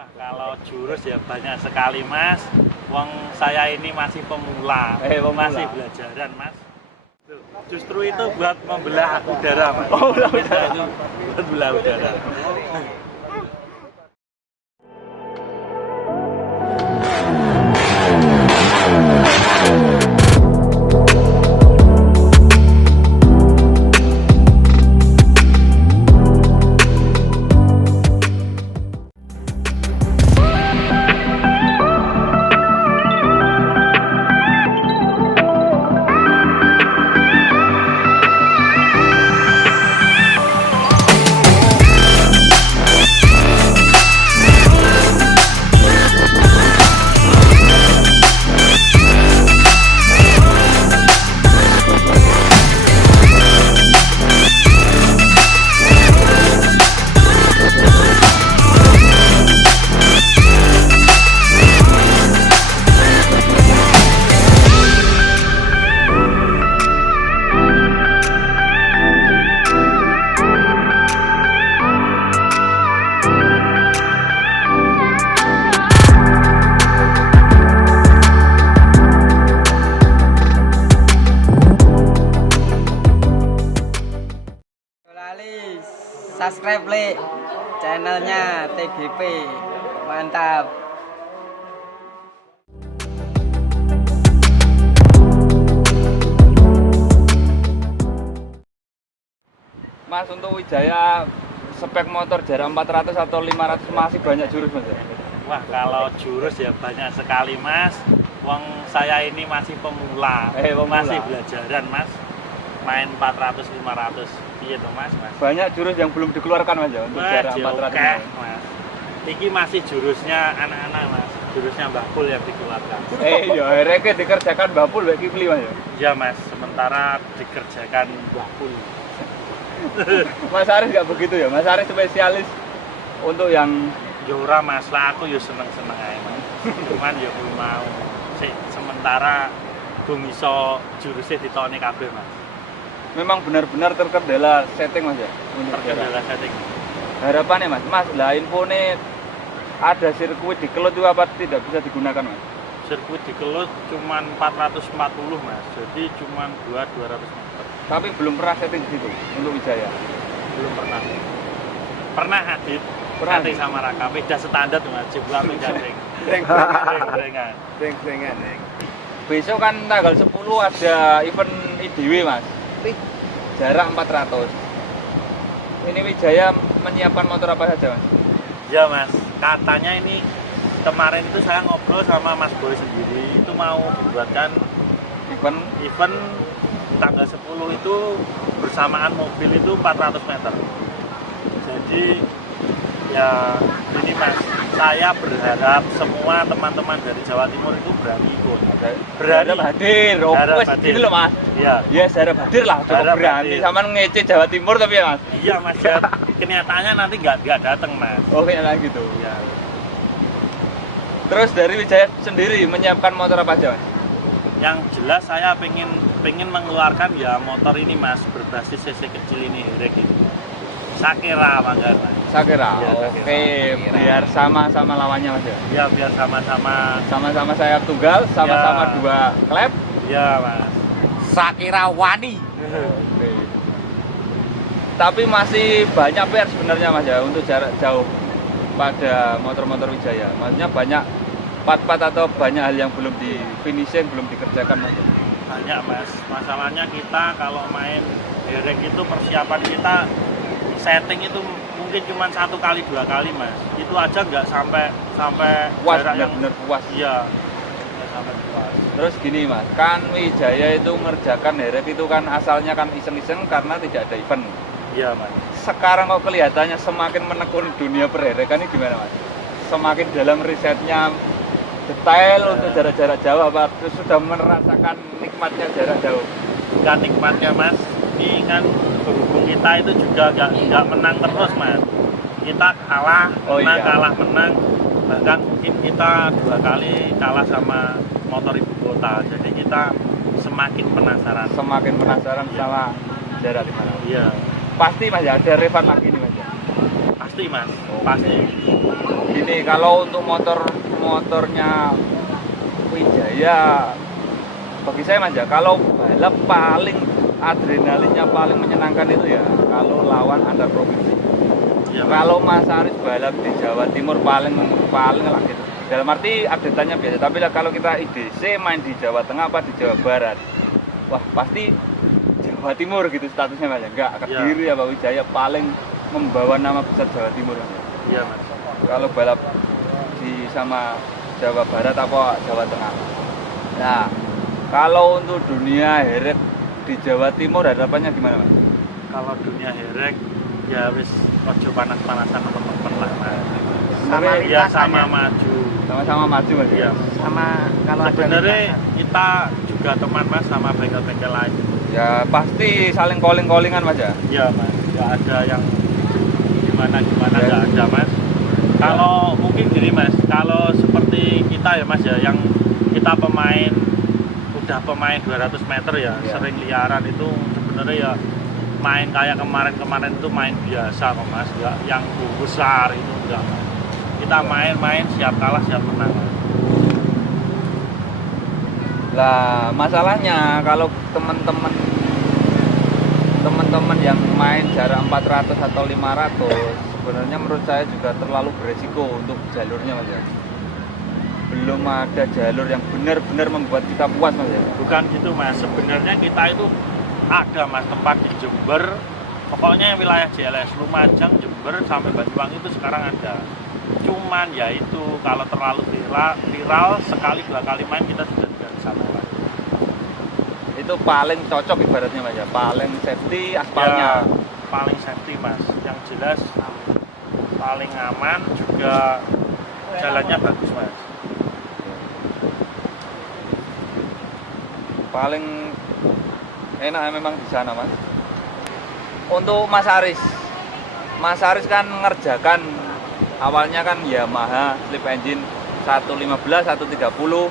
Wah, kalau jurus ya banyak sekali mas. Wong saya ini masih pemula, masih belajaran mas. Justru itu buat membelah udara mas. Oh, belah udara. Itu buat belah udara. Subscribe channelnya TGP, mantap. Mas, untuk Wijaya spek motor jarak 400 atau 500 masih banyak jurus mas ya? Wah, kalau jurus ya banyak sekali mas. Wong saya ini masih pemula, masih belajaran mas. Main 400, 500 iya tuh mas. Banyak jurus yang belum dikeluarkan mas ya untuk jarak 400 mas. Iki masih jurusnya anak-anak mas, jurusnya Mbah Pul yang dikeluarkan. Iya, akhirnya dikerjakan Mbah Pul Mbak Kipli mas ya? Iya mas, sementara dikerjakan Mbah Pul. Mas Aris nggak begitu ya? Mas Aris spesialis untuk yang Yora mas, lah aku ya seneng-seneng aja mas. Cuman ya belum mau. Sementara belum iso jurusnya ditone kabeh mas. memang benar-benar terkendala setting mas ya? Terkendala setting. Harapannya mas, lah info nih ada sirkuit di Kelut itu apa tidak bisa digunakan mas? Sirkuit di Kelut cuma 440 mas, jadi cuma 200 meter. Tapi belum pernah setting di situ untuk Wijaya? Belum pernah. Pernah Adit, setting sama Raka, beda standar tuh mas, jebak menjadeng. Dreng-drengan. Besok kan tanggal 10 ada event IDW mas, jarak 400. Ini Wijaya menyiapkan motor apa saja mas? Ya mas, katanya ini kemarin itu saya ngobrol sama Mas Boy sendiri, itu mau dibuatkan event tanggal 10 itu bersamaan mobil itu 400 meter. Jadi ya ini mas, saya berharap semua teman-teman dari Jawa Timur itu berani ikut. Berharap hadir, harap hadir loh mas. Iya. Ya harap hadir lah, cukup berani. Sama ngece Jawa Timur tapi ya mas. Iya mas, ya, kenyataannya nanti nggak datang mas. Oh kayak gitu. Ya. Terus dari Wijaya sendiri menyiapkan motor apa aja mas? Yang jelas saya pengen mengeluarkan ya motor ini mas, berbasis cc kecil ini Herek ini. Sakira Manggar. Sakira. Ya, Oke, biar sama-sama lawannya mas ya. Ya biar sama-sama saya tunggal, sama-sama ya. 2 klep. Ya mas. Sakira Wani. Oke. Tapi masih banyak PR sebenarnya mas ya untuk jarak jauh pada motor-motor Wijaya. Maksudnya banyak part-part atau banyak hal yang belum di finishing, belum dikerjakan mas. Banyak mas. Masalahnya kita kalau main Herek itu persiapan kita setting itu mungkin cuma 1 kali 2 kali mas. Itu aja nggak sampai puas, jarak yang benar puas. Iya. Nggak sampai puas. Terus gini mas, kan Wijaya itu ngerjakan Herek itu kan asalnya kan iseng-iseng karena tidak ada event. Iya mas. Sekarang kok kelihatannya semakin menekuni dunia perherekan ini gimana mas? Semakin dalam risetnya detail untuk jarak-jarak jauh apa terus sudah merasakan nikmatnya jarak jauh? Kan nikmatnya mas, ini kan berhubung kita itu juga nggak menang terus mas. Kita kalah, kalah menang, bahkan mungkin kita 2 kali kalah sama motor ibu kota. Jadi kita semakin penasaran. Sama jarak di mana? Iya. Pasti mas ya ada revan lagi nih mas ya? Pasti mas, pasti. Gini, kalau untuk motornya Wijaya, bagi saya Mas ya, kalau balap paling adrenalinnya paling menyenangkan itu ya kalau lawan antar provinsi. Iya, Mas. Kalau Mas Aris balap di Jawa Timur paling lah gitu. Dalam arti update-annya biasa, tapi kalau kita IDC main di Jawa Tengah apa di Jawa Barat, wah pasti Jawa Timur gitu statusnya Mas ya. Enggak, Kediri apa Wijaya paling membawa nama besar Jawa Timur. Iya, Mas. Kalau balap di sama Jawa Barat apa Jawa Tengah. Nah, kalau untuk dunia herek di Jawa Timur harapannya gimana Mas? Kalau dunia herek ya wis ojo panas-panasan teman-teman lah, Mas. Sama Ya lintasannya. sama maju. Sama-sama maju Mas. Iya. Sama kalau ada Sebenarnya lintasan. kita juga teman Mas sama bengkel-bengkel lain. Ya pasti saling calling-callingan Mas ya. Iya, Mas. Nggak ada yang gimana Ya. nggak ada, Mas. Kalau mungkin gini Mas, kalau seperti kita ya Mas ya, yang kita udah pemain 200 meter ya, Ya. sering liaran itu sebenarnya ya main kayak kemarin itu main biasa kok Mas, nggak yang besar itu enggak Mas. Kita main siap kalah siap menang. Mas. Lah masalahnya kalau teman-teman yang main jarak 400 atau 500 sebenarnya menurut saya juga terlalu beresiko untuk jalurnya Mas ya. Belum ada jalur yang benar-benar membuat kita puas Mas ya. Bukan gitu Mas, sebenarnya kita itu ada Mas tempat di Jember, pokoknya yang wilayah JLS Lumajang, Jember sampai Banyuwangi itu sekarang ada. Cuman ya itu kalau terlalu viral sekali 2 kali main kita sudah tidak bisa lewat. Itu paling cocok ibaratnya Mas ya, paling safety aspalnya. Ya, paling safety Mas, yang jelas paling aman juga jalannya bagus Mas. Paling enak memang di sana Mas. Untuk Mas Aris kan mengerjakan awalnya kan Yamaha slip engine 115, 130.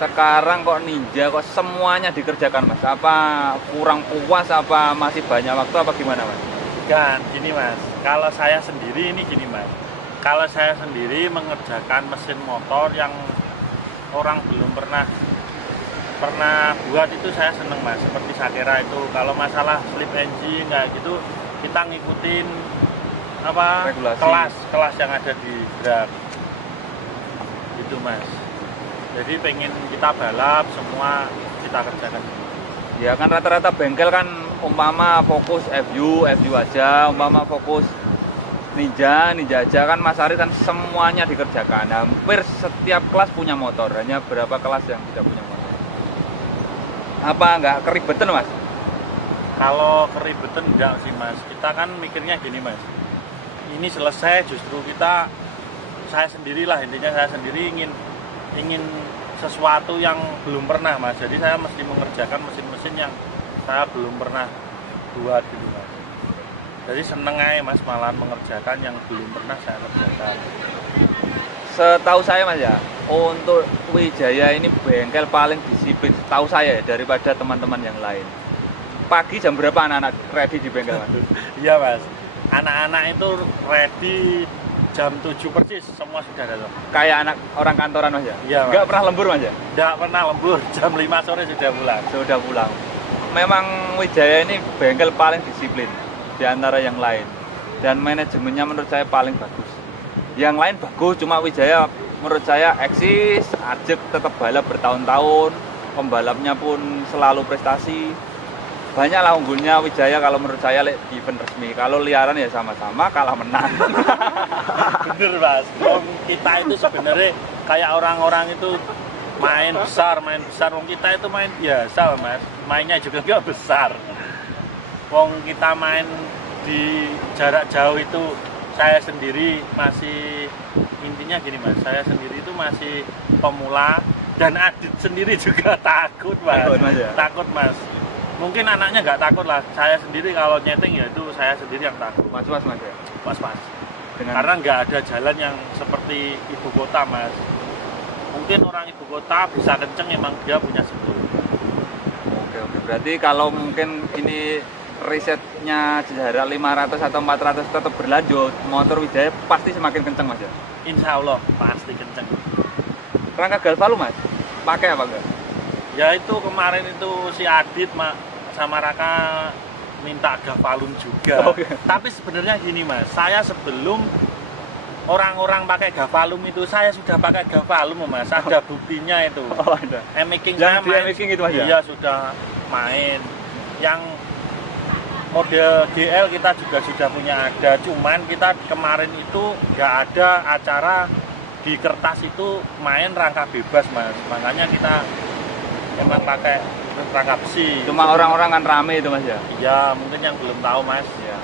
Sekarang kok Ninja kok semuanya dikerjakan Mas. Apa kurang puas apa masih banyak waktu apa gimana Mas? Kan gini Mas, kalau saya sendiri ini gini Mas. Kalau saya sendiri mengerjakan mesin motor yang orang belum pernah buat itu saya seneng Mas. Seperti Sakera itu kalau masalah slip engine kayak gitu kita ngikutin apa Regulasi. kelas yang ada di drag gitu Mas. Jadi pengen kita balap semua kita kerjakan. Ya kan rata-rata bengkel kan umpama fokus FU aja, umpama fokus Ninja aja kan Mas Aris kan semuanya dikerjakan. Hampir setiap kelas punya motor, hanya berapa kelas yang tidak punya motor. Apa enggak keribetan Mas? Kalau keribetan enggak sih Mas. Kita kan mikirnya gini Mas. Ini selesai justru saya sendirilah intinya saya sendiri ingin sesuatu yang belum pernah Mas. Jadi saya mesti mengerjakan mesin-mesin yang saya belum pernah buat gitu Mas. Jadi seneng aja Mas malahan mengerjakan yang belum pernah saya kerjakan. Setahu saya Mas ya, untuk Wijaya ini bengkel paling disiplin setahu saya ya, daripada teman-teman yang lain. Pagi jam berapa anak-anak ready di bengkel Mas? Iya Mas. Anak-anak itu ready jam 7 persis semua sudah datang. Kayak anak orang kantoran Mas ya? Iya, Mas. Nggak pernah lembur Mas ya? Tidak pernah lembur, jam 5 sore sudah pulang. Sudah pulang. Memang Wijaya ini bengkel paling disiplin di antara yang lain. Dan manajemennya menurut saya paling bagus. Yang lain bagus, cuma Wijaya menurut saya eksis, ajak tetap balap bertahun-tahun. Pembalapnya pun selalu prestasi. Banyak lah unggulnya Wijaya kalau menurut saya di event resmi. Kalau liaran ya sama-sama kalah menang. Bener Mas, kita itu sebenarnya kayak orang-orang itu main besar, wong kita itu main biasa Mas, mainnya juga nggak besar. Wong kita main di jarak jauh itu saya sendiri masih intinya gini Mas, saya sendiri itu masih pemula dan Adit sendiri juga takut Mas. Takut, Mas, ya? Takut Mas. Mungkin anaknya nggak takut lah, saya sendiri kalau nyeting ya itu saya sendiri yang takut. Mas-mas Mas ya? Pas-pas. Dengan Karena nggak ada jalan yang seperti ibu kota Mas. Mungkin orang ibu kota bisa kenceng emang dia punya skill. Oke, berarti kalau mungkin ini risetnya jarak 500 atau 400 tetap berlanjut, motor Wijaya pasti semakin kenceng Mas ya? Insya Allah pasti kenceng. Rangka Galvalu Mas, pakai apa enggak? Ya itu kemarin itu si Adit sama Raka minta Galvalum juga. Oke. Tapi sebenarnya gini Mas, saya sebelum orang-orang pakai Galvalum itu saya sudah pakai Galvalum Mas, ada buktinya itu. Oh ada. Emaking Yang saya di main, Emaking itu Mas ya? Iya sudah main. Yang model GL kita juga sudah punya ada, cuman kita kemarin itu nggak ada acara di kertas itu main rangka bebas Mas, makanya kita memang pakai rangka besi. Cuma orang-orang kan rame itu Mas ya? Iya mungkin yang belum tahu Mas. Ya.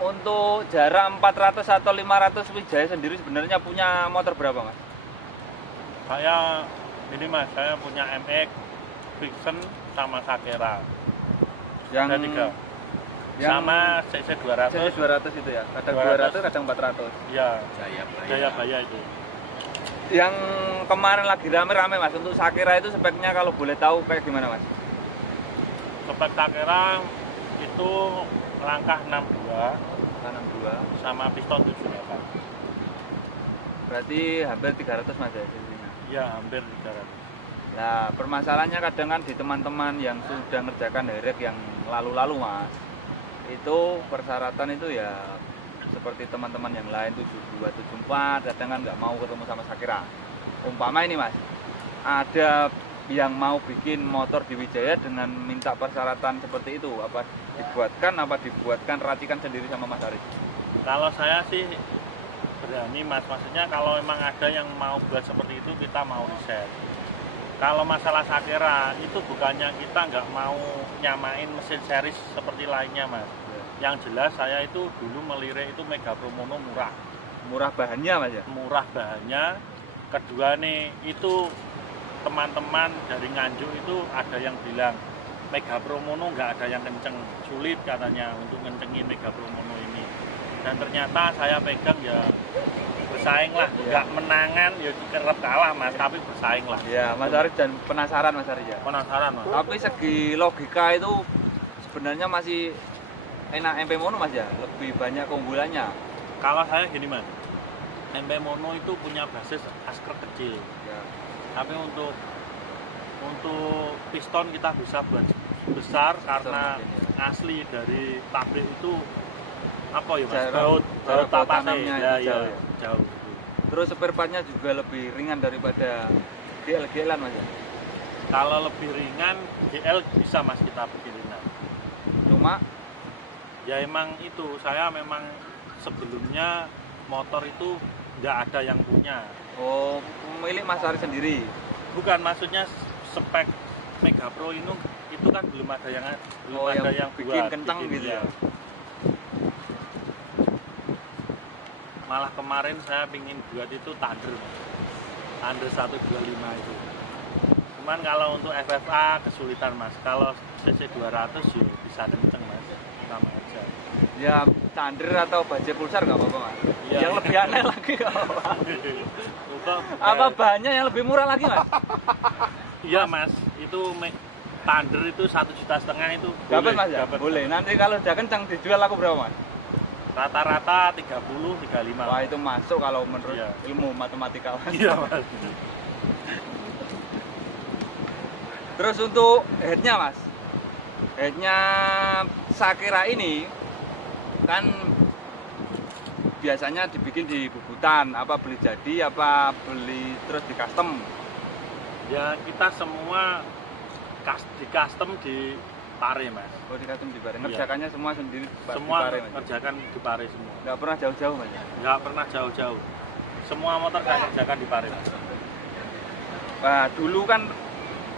Untuk jarak 400 atau 500 Wijaya sendiri sebenarnya punya motor berapa Mas? Saya ini Mas, saya punya MX, Vixen sama Sakera. Yang Ada 3. Sama CC 200. CC 200 itu ya? Kadang 200, 200, kadang 400. Iya, Jayabaya itu. Yang kemarin lagi rame-rame Mas, untuk Sakera itu speknya kalau boleh tahu kayak gimana Mas? Spek Sakera itu langkah 62 62. sama piston 78. Berarti hampir 300 Mas ya sisinya. Iya, hampir 300. Nah, permasalahannya kadang kan di teman-teman yang sudah ngerjakan derek yang lalu-lalu Mas, itu persyaratan itu ya seperti teman-teman yang lain 72, 74, kadang kan nggak mau ketemu sama Sakera. Umpama ini Mas, ada yang mau bikin motor di Wijaya dengan minta persyaratan seperti itu, apa dibuatkan racikan sendiri sama Mas Haris? Kalau saya sih berani Mas, maksudnya kalau memang ada yang mau buat seperti itu kita mau riset. Kalau masalah Sakera itu bukannya kita nggak mau nyamain mesin series seperti lainnya Mas. Yang jelas saya itu dulu melirik itu Mega Pro Mono murah. Murah bahannya Mas ya? Murah bahannya. Kedua nih, itu teman-teman dari Nganjuk itu ada yang bilang Mega Pro Mono nggak ada yang kenceng, sulit katanya untuk kencengin Mega Pro Mono ini. Dan ternyata saya pegang ya bersaing lah, nggak menangan ya kerap kalah Mas, tapi bersaing lah. Ya, Mas Haris dan penasaran Mas Haris ya. Penasaran Mas. Tapi segi logika itu sebenarnya masih enak MP Mono Mas ya, lebih banyak keunggulannya. Kalau saya gini Mas, MP Mono itu punya basis asker kecil. Ya. Tapi untuk piston kita bisa buat besar karena asli dari pabrik itu apa ya Mas? Baut tanamnya ya, itu jauh. ya, jauh. Terus spare partnya juga lebih ringan daripada GL-GL-an Mas ya. Kalau lebih ringan GL bisa Mas kita bikin ringan. Cuma Ya emang itu, saya memang sebelumnya motor itu nggak ada yang punya. oh milik Mas Haris sendiri. Bukan, maksudnya spek Mega Pro itu kan belum ada yang ada yang bikin buat, kencang gitu ya. Malah kemarin saya pingin buat itu Thunder 125 itu. Cuman kalau untuk FFA kesulitan Mas. Kalau CC 200 ya bisa kenceng Mas, sama aja. Ya Thunder atau Bajaj Pulsar nggak apa-apa Mas. Ya, Yang lebih aneh lagi nggak apa-apa. Untuk Apa bahannya yang lebih murah lagi Mas? Iya Mas, itu Thunder itu 1,5 juta itu Dapat Mas ya? dapat. Boleh. Nanti kalau udah kencang dijual aku berapa Mas? Rata-rata 30-35. Wah itu masuk kalau menurut Iya. ilmu matematika Mas. Iya Mas. Terus untuk headnya Mas, headnya Sakera ini kan biasanya dibikin di bubutan, apa beli jadi, apa beli terus di custom? Ya kita semua di custom di Pare Mas. Oh di custom di Pare, Iya. ngerjakannya semua sendiri Semua di Pare Mas? kerjakan di Pare semua. Nggak pernah jauh-jauh Mas? Nggak pernah jauh-jauh. Semua motor saya kerjakan di Pare Mas. Nah dulu kan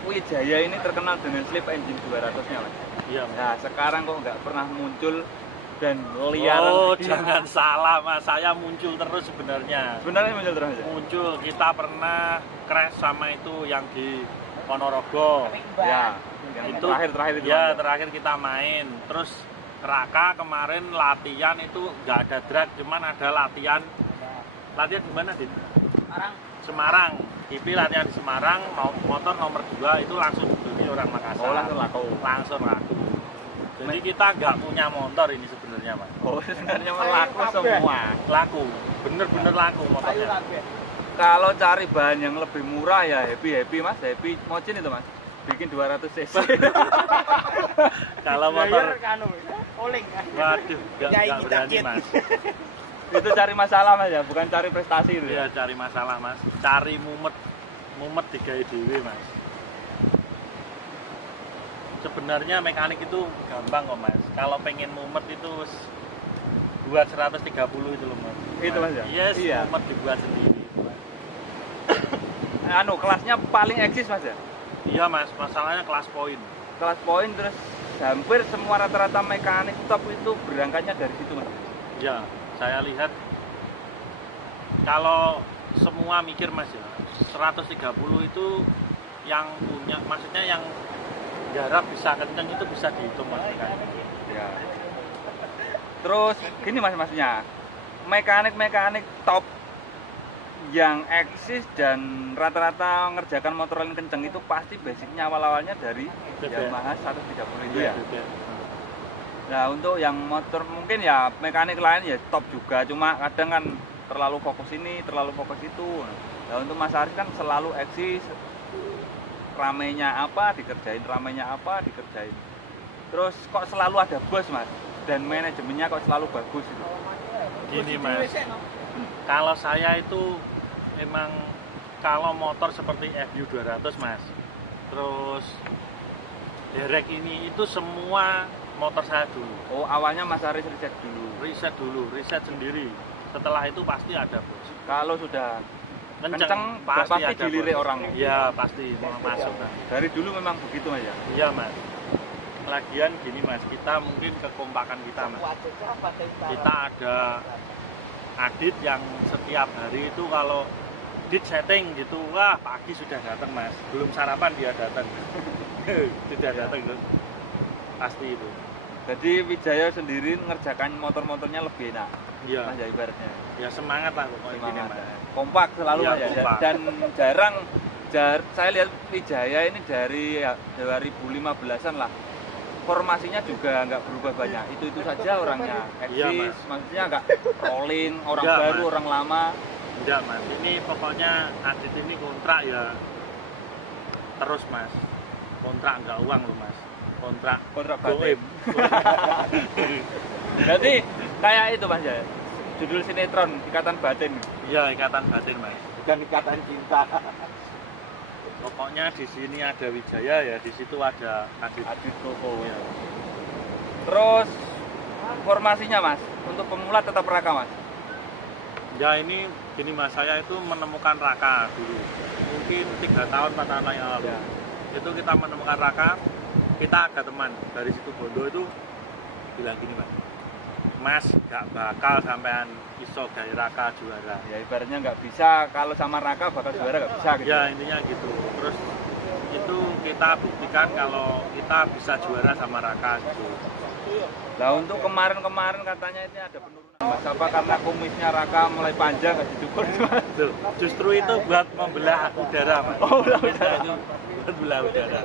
Wijaya ini terkenal dengan slip engine 200-nya Mas. Iya Mas. Nah sekarang kok nggak pernah muncul dan liar. Oh jangan salah Mas, saya muncul terus sebenarnya. Sebenarnya muncul terus ya? Muncul, kita pernah crash sama itu yang di Ponorogo. Ya, yang Itu terakhir itu. ya Mas. terakhir kita main. Terus Raka kemarin latihan itu nggak ada drag, cuman ada latihan di mana Din? Semarang. IP latihan di Semarang, motor nomor 2 itu langsung dibeli orang Makassar. Oh langsung laku. Langsung laku. Jadi kita nggak punya motor ini sebenarnya mas. Oh sebenarnya laku semua. Laku, bener-bener laku motornya. Kalau cari bahan yang lebih murah ya happy mas, happy mocin itu mas. Bikin 200 cc. Kalau motor, Oling. waduh, nggak berani mas. Itu cari masalah mas ya, bukan cari prestasi itu. Iya cari masalah mas, cari mumet digawe dhewe mas. Sebenarnya mekanik itu gampang kok mas. Kalau pengen mumet itu buat 130 itu loh mas. Itu mas ya? Yes, Iya. mumet dibuat sendiri. Kelasnya paling eksis mas ya? Iya mas, masalahnya kelas poin. Kelas poin terus hampir semua rata-rata mekanik top itu berangkatnya dari situ mas. Ya, saya lihat kalau semua mikir mas ya, 130 itu yang punya, maksudnya yang garap bisa kenceng itu bisa dihitung mas kan. Ya. Terus gini mas masnya, mekanik top yang eksis dan rata-rata ngerjakan motor yang kenceng itu pasti basicnya awal-awalnya dari Yamaha 130 itu ya. Nah untuk yang motor mungkin ya mekanik lain ya top juga, cuma kadang kan terlalu fokus ini, terlalu fokus itu. Nah untuk Mas Arif kan selalu eksis, ramenya apa dikerjain, ramenya apa dikerjain. Terus kok selalu ada bos mas, dan manajemennya kok selalu bagus itu. Gini mas, kalau saya itu emang kalau motor seperti FU 200 mas, terus derek ini itu semua motor saya dulu. Oh awalnya Mas Arif riset dulu, riset sendiri. Setelah itu pasti ada bos. Kalau sudah kenceng pasti ada dilirik bos. orang. Iya pasti mau masuk kan. Dari dulu memang begitu mas ya. Iya mas. Lagian gini mas, kita mungkin kekompakan kita mas. Kita ada adit yang setiap hari itu kalau dit setting gitu, wah pagi sudah datang mas. Belum sarapan dia datang. Sudah datang tuh. Pasti itu. Jadi Wijaya sendiri ngerjakan motor-motornya lebih enak. Iya. Mas ya ibaratnya. Ya semangat lah pokoknya gini Semangat. mas. Kompak selalu Iya, mas ya. kompak. Dan jarang saya lihat Wijaya ini dari 2015-an lah. Formasinya juga nggak berubah banyak. Itu saja orangnya. Iya, Eksis, Mas. maksudnya nggak rolling, orang Enggak, baru, Mas. orang lama. Enggak mas, ini pokoknya adit ini kontrak ya terus mas. Kontrak enggak uang loh mas. Kontrak Batin. goib. Berarti kayak itu mas ya. Judul sinetron Ikatan Batin. Iya ikatan batin mas. Dan ikatan cinta. Pokoknya di sini ada Wijaya ya, di situ ada adit. Adit Koko. Iya. Terus formasinya mas, untuk pemula tetap raka mas. Ya ini gini mas, saya itu menemukan raka dulu. Mungkin 3 tahun 4 tahun yang lalu. Ya. Itu kita menemukan raka, kita ada teman dari situ Bondo itu bilang gini mas, gak bakal sampean iso gawe raka juara. Ya ibaratnya nggak bisa kalau sama raka bakal juara nggak bisa gitu. Ya intinya gitu. Terus itu kita buktikan kalau kita bisa juara sama raka gitu. Nah untuk kemarin katanya ini ada penurunan mas. Apa karena kumisnya raka mulai panjang nggak dicukur mas? Tuh, justru itu buat membelah udara mas. Oh, membelah udara. Itu buat belah udara.